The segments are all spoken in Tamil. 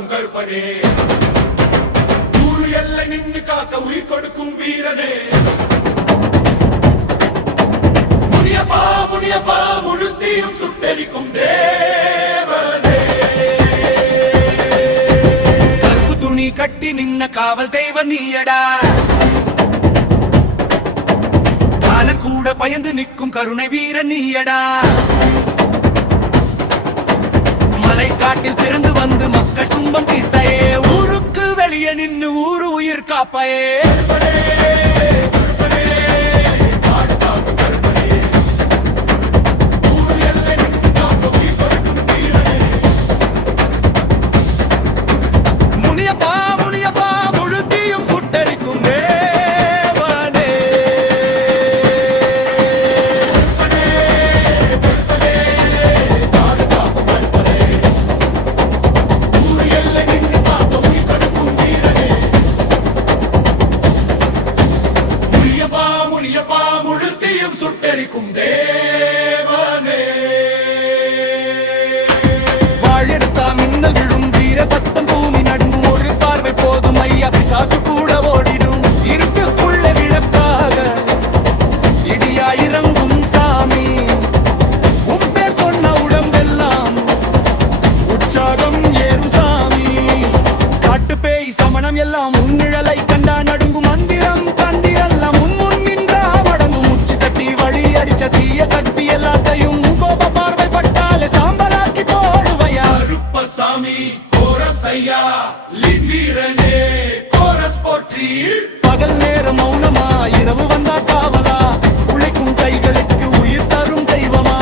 காக்கும் கருப்பனே, ஊரு எல்லை நின்று காக்க உயிர் கொடுக்கும் வீரனே, முனியப்பா முனியப்பா முழுத்தியும் சுட்டெரிக்கும் தேவனே. கருப்பு துணி கட்டி நின்ன காவல் தெய்வ நீயடா, காலம் கூட பயந்து நிற்கும் கருணை வீரன் நீயடா. மலை காட்டில் பிறந்து வந்து மக்கள் துன்பம் தீர்த்தையே, ஊருக்கு வெளியே நின்று ஊரு உயிர் காப்பையே. சுட்டெரிக்கும் தேவனே, வாழெடுத்தா மின்னல் விழும் வீர சத்தம் பூமி நடுங்கும், ஒரு பார்வை போதும் ஐயா பிசாசு கூட ஓடிடும். இருட்டுக்குள்ள விளக்காக இடியா இறங்கும் சாமி, உன் பேர் சொன்ன உடம்பெல்லாம் உற்சாகம் ஏறும் சாமி. காட்டு பேய் சமணம் எல்லாம் உன்னிழலை கண்டா நடுங்கும், மந்திரம் தந்திரெல்லாம் தீய சக்தி எல்லாத்தையும் கோப பார்வை பட்டாலே சாம்பலாக்கி போடுவையா. கருப்பசாமி கோரசையா வீரனே கோரஸ் போற்றி. பகல் நேரம் மௌனமா இரவு வந்தா காவலா, உழைக்கும் கைகளுக்கு உயிர் தரும் தெய்வமா.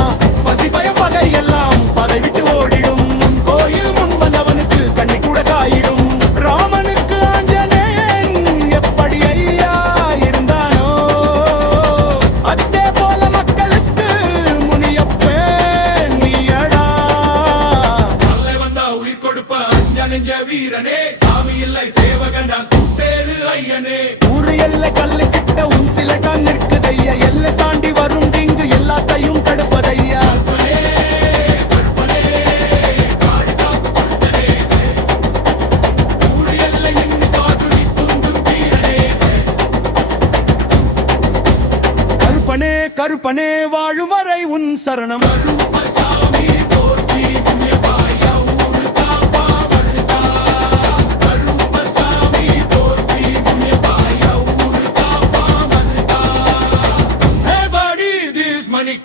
பசி பயம் பகை எல்லாம் பதை விட்டு ஓடிடும், கோயில் முன் வந்தவனுக்கு கண்ணி கூட காயிடும். ராமனுக்கு ஆஞ்சநேயன் எப்படி ஐயா இருந்தானோ, அதே போல நெஞ்ச வீரனே, சாமி இல்லை சேவகன் பேரு ஐயனே. ஊரு எல்லை கல்லு கிட்ட உன் சில தான் நிற்குதையா, எல்லை தாண்டி வரும் தீங்கு எல்லாத்தையும் தடுப்பதையா. ஊரு எல்லை நின்று காதுரி தூங்கும் வீரனே. கருப்பனே கருப்பனே வாழும் வரை உன் சரணம். கருப்பசாமி போற்றி புண்ணியபாயா ஊரு காப்பா.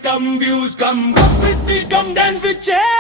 Come views, come rock with me, come dance with Jay.